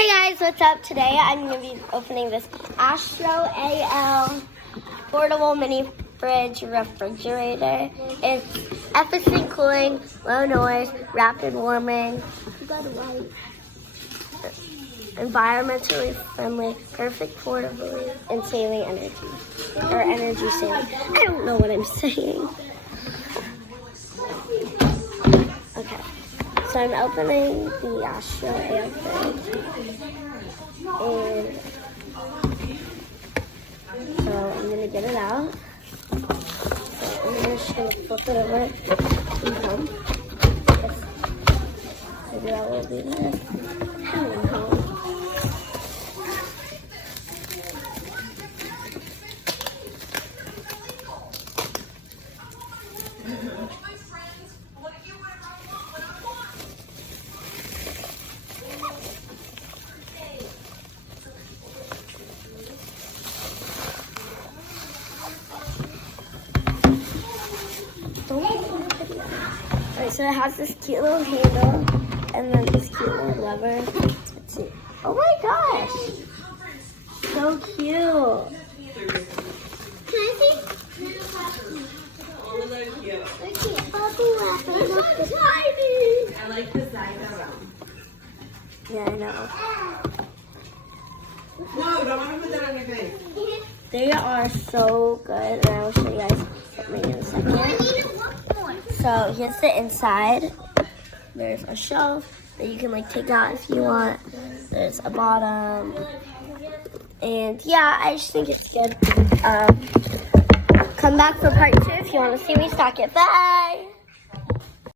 Hey guys, what's up? Today I'm going to be opening this Astro AL portable mini fridge refrigerator. It's efficient cooling, low noise, rapid warming, environmentally friendly, perfect portability, and saving energy. Or energy saving. I don't know what I'm saying. Okay. So I'm opening the Astro AL fridge, and so I'm gonna get it out. So I'm just gonna flip it over and maybe that will be this. I don't know. Alright, so it has this cute little handle and then this cute little lever. Let's see. Oh my gosh! So cute! Can I see? I like the side around. Yeah, I know. No, don't want to put that on your face. They are so good, and I will show you guys something in a second. So here's the inside. There's a shelf that you can take out if you want. There's a bottom, and yeah, I just think it's good. Come back for part 2 if you want to see me stock it. Bye.